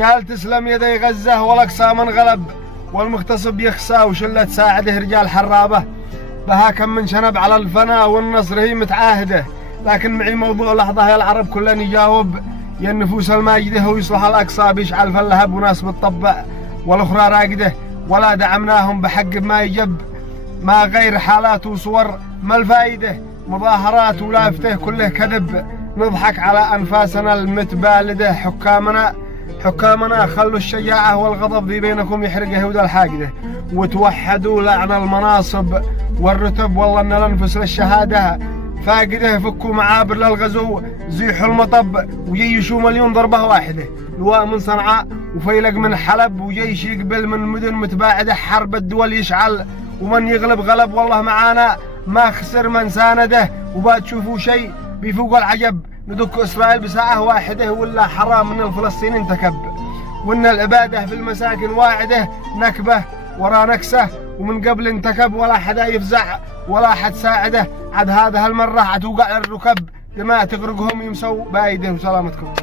قال تسلم يدي غزة والأقصى من غلب، والمغتصب يخسى وشلة تساعده رجال حرابة. بها كم من شنب على الفنا والنصر هي متعاهده، لكن معي موضوع لحظة يا العرب كلن يجاوب. يا النفوس الماجده ويصلح الأقصى بيشعل فلهب وناس بالطبع، والأخرى راقده ولا دعمناهم بحق بما يجب. ما غير حالات وصور ما الفايدة، مظاهرات ولافته كله كذب. نضحك على أنفاسنا المتبالدة. حكامنا خلوا الشجاعة والغضب في بينكم يحرق يهود الحاقدة، وتوحدوا لعن المناصب والرتب. والله ان الانفس للشهادة فاقده. فكوا معابر للغزو زيحوا المطب، وجيشوا مليون ضربة واحدة. لواء من صنعاء وفيلق من حلب، وجيش يقبل من مدن متباعدة. حرب الدول يشعل ومن يغلب غلب. والله معانا ما خسر من سانده، وبا تشوفوا شيء بيفوق العجب. ندك إسرائيل بساعة واحدة، ولا حرام من الفلسطيني انتكب. وإن العبادة في المساكن واعدة، نكبة ورا نكسة ومن قبل انتكب. ولا حدا يفزع ولا حد ساعده. عد هذا هالمرة عتوقع الركب، دماء تغرقهم يمسوا بايده. وسلامتكم.